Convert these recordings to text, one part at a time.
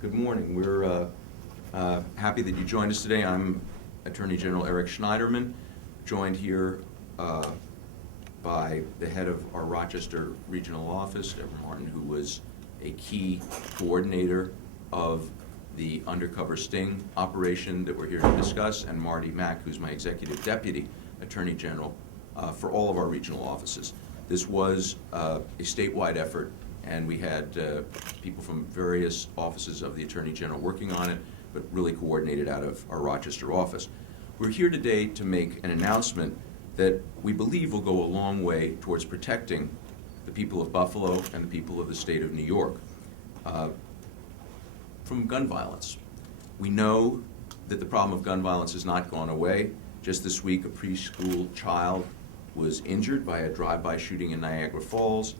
Good morning. We're happy that you joined us today. I'm Attorney General Eric Schneiderman, joined here by the head of our Rochester Regional Office, Deborah Martin, who was a key coordinator of the undercover sting operation that we're here to discuss, and Marty Mack, who's my Executive Deputy Attorney General for all of our regional offices. This was a statewide effort, and we had people from various offices of the Attorney General working on it, but really coordinated out of our Rochester office. We're here today to make an announcement that we believe will go a long way towards protecting the people of Buffalo and the people of the state of New York from gun violence. We know that the problem of gun violence has not gone away. Just this week, a preschool child was injured by a drive-by shooting in Niagara Falls.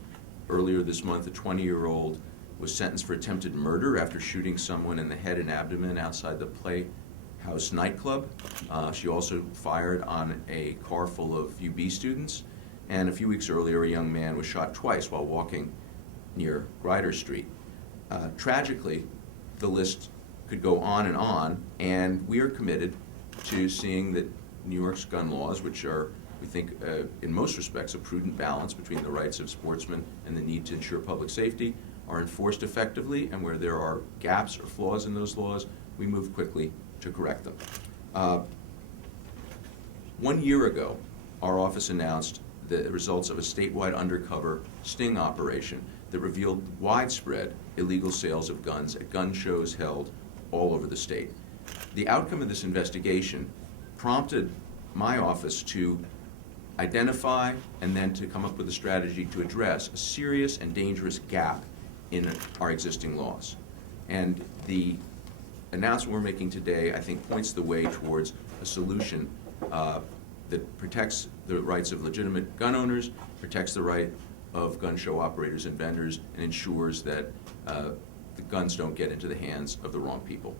Earlier this month, a 20-year-old was sentenced for attempted murder after shooting someone in the head and abdomen outside the Playhouse nightclub. She also fired on a car full of UB students. And a few weeks earlier, a young man was shot twice while walking near Grider Street. Tragically, the list could go on, and we are committed to seeing that New York's gun laws, which are, we think, in most respects, a prudent balance between the rights of sportsmen and the need to ensure public safety, are enforced effectively, and where there are gaps or flaws in those laws, we move quickly to correct them. 1 year ago, our office announced the results of a statewide undercover sting operation that revealed widespread illegal sales of guns at gun shows held all over the state. The outcome of this investigation prompted my office to identify and then to come up with a strategy to address a serious and dangerous gap in our existing laws. And the announcement we're making today, I think, points the way towards a solution that protects the rights of legitimate gun owners, protects the right of gun show operators and vendors, and ensures that the guns don't get into the hands of the wrong people.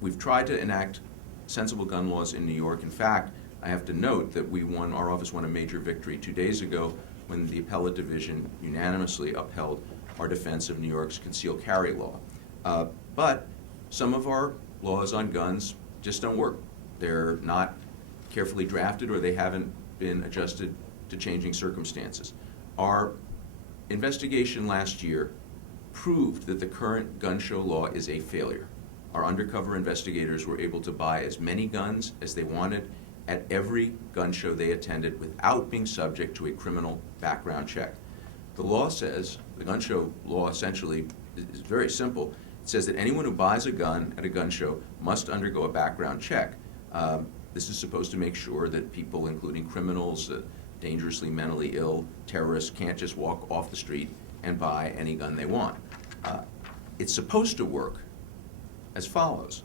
We've tried to enact sensible gun laws in New York. In fact, I have to note that our office won a major victory 2 days ago when the appellate division unanimously upheld our defense of New York's concealed carry law. But some of our laws on guns just don't work. They're not carefully drafted, or they haven't been adjusted to changing circumstances. Our investigation last year proved that the current gun show law is a failure. Our undercover investigators were able to buy as many guns as they wanted at every gun show they attended without being subject to a criminal background check. The law says, the gun show law essentially is very simple. It says that anyone who buys a gun at a gun show must undergo a background check. This is supposed to make sure that people, including criminals, dangerously mentally ill, terrorists, can't just walk off the street and buy any gun they want. It's supposed to work as follows.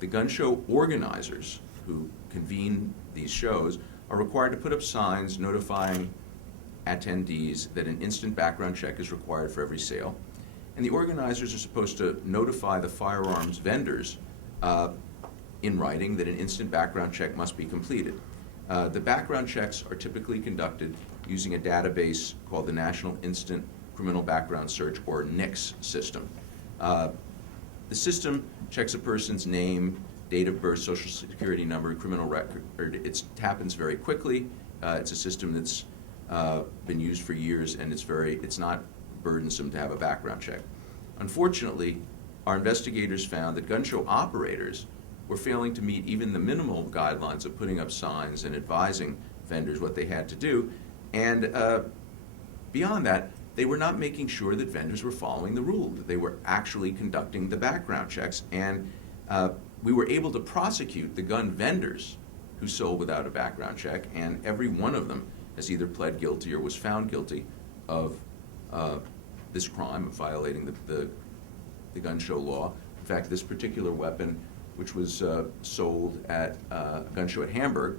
The gun show organizers who convene these shows are required to put up signs notifying attendees that an instant background check is required for every sale. And the organizers are supposed to notify the firearms vendors in writing that an instant background check must be completed. The background checks are typically conducted using a database called the National Instant Criminal Background Search, or NICS system. The system checks a person's name, date of birth, social security number, criminal record. It happens very quickly. It's a system that's been used for years, and it's not burdensome to have a background check. Unfortunately, our investigators found that gun show operators were failing to meet even the minimal guidelines of putting up signs and advising vendors what they had to do. And beyond that, they were not making sure that vendors were following the rule, that they were actually conducting the background checks. And we were able to prosecute the gun vendors who sold without a background check, and every one of them has either pled guilty or was found guilty of this crime of violating the gun show law. In fact, this particular weapon, which was sold at a gun show at Hamburg,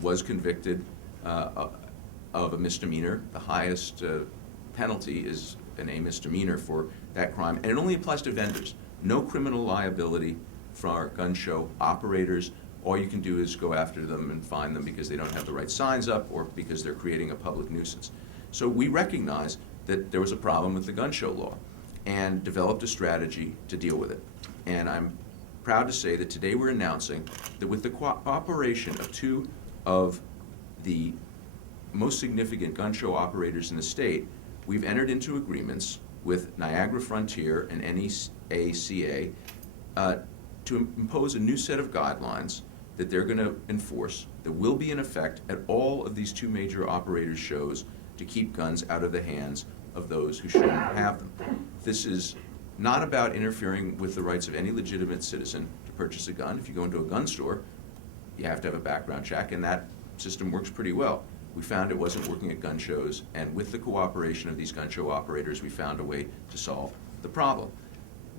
was convicted of a misdemeanor. The highest penalty is a misdemeanor for that crime, and it only applies to vendors. No criminal liability for our gun show operators. All you can do is go after them and fine them because they don't have the right signs up or because they're creating a public nuisance. So we recognize that there was a problem with the gun show law. and developed a strategy to deal with it. And I'm proud to say that today we're announcing that with the cooperation of two of the most significant gun show operators in the state, we've entered into agreements with Niagara Frontier and NEACA to impose a new set of guidelines that they're going to enforce that will be in effect at all of these two major operators' shows to keep guns out of the hands of those who shouldn't have them. This is not about interfering with the rights of any legitimate citizen to purchase a gun. If you go into a gun store, you have to have a background check, and that system works pretty well. We found it wasn't working at gun shows, and with the cooperation of these gun show operators, we found a way to solve the problem.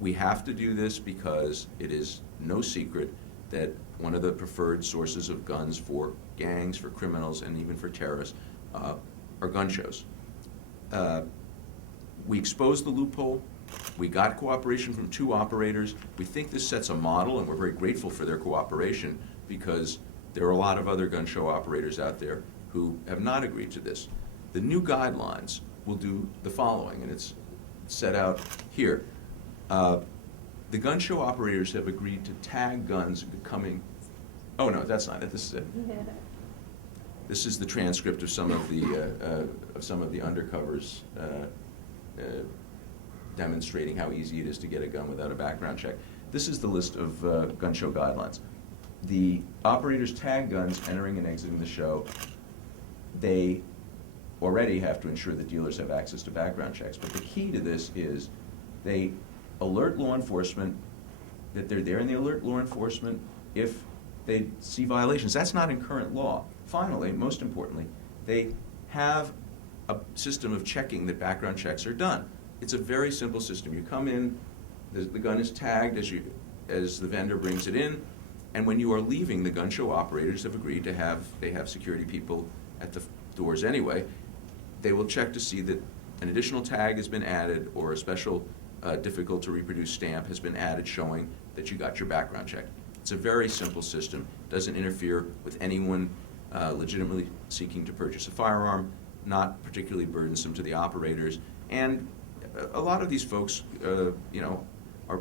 We have to do this because it is no secret that one of the preferred sources of guns for gangs, for criminals, and even for terrorists are gun shows. We exposed the loophole. We got cooperation from two operators. We think this sets a model, and we're very grateful for their cooperation because there are a lot of other gun show operators out there who have not agreed to this. The new guidelines will do the following, and it's set out here. The gun show operators have agreed to tag guns coming. Oh no, that's not it. This is it. This is the transcript of some of the undercovers demonstrating how easy it is to get a gun without a background check. This is the list of gun show guidelines. The operators tag guns entering and exiting the show. They already have to ensure that dealers have access to background checks, but the key to this is they alert law enforcement that they're there, and they alert law enforcement if they see violations. That's not in current law. Finally, most importantly, they have a system of checking that background checks are done. It's a very simple system. You come in, the gun is tagged as the vendor brings it in, and when you are leaving, the gun show operators have agreed to have security people at the doors anyway. They will check to see that an additional tag has been added or a special difficult to reproduce stamp has been added showing that you got your background check. It's a very simple system. Doesn't interfere with anyone legitimately seeking to purchase a firearm, not particularly burdensome to the operators. And a lot of these folks,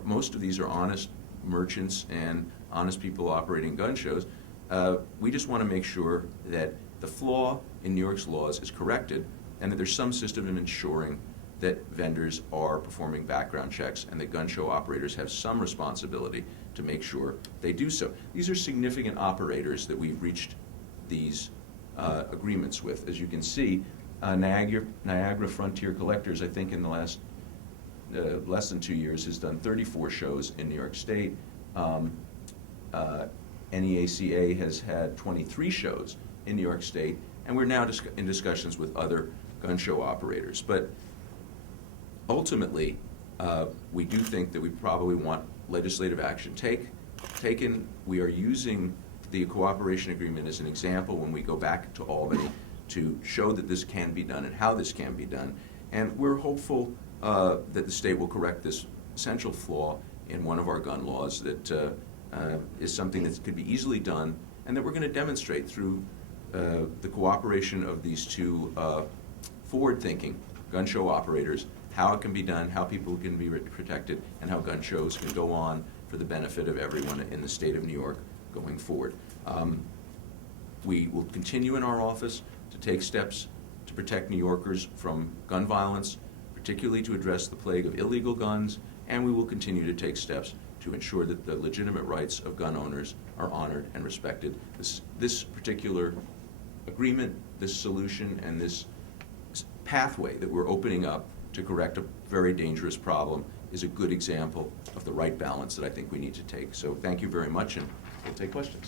most of these are honest merchants and honest people operating gun shows. We just want to make sure that the flaw in New York's laws is corrected and that there's some system of ensuring that vendors are performing background checks and that gun show operators have some responsibility to make sure they do so. These are significant operators that we've reached these agreements with. As you can see, Niagara Frontier Collectors, I think in the last less than 2 years, has done 34 shows in New York State. NEACA has had 23 shows in New York State, and we're now in discussions with other gun show operators. But ultimately, we do think that we probably want legislative action taken. We are using the cooperation agreement as an example when we go back to Albany to show that this can be done and how this can be done. And we're hopeful that the state will correct this essential flaw in one of our gun laws that is something that could be easily done, and that we're going to demonstrate through the cooperation of these two forward-thinking gun show operators how it can be done, how people can be protected, and how gun shows can go on for the benefit of everyone in the state of New York going forward. We will continue in our office to take steps to protect New Yorkers from gun violence, particularly to address the plague of illegal guns, and we will continue to take steps to ensure that the legitimate rights of gun owners are honored and respected. This particular agreement, this solution, and this pathway that we're opening up to correct a very dangerous problem is a good example of the right balance that I think we need to take. So thank you very much, and we'll take questions.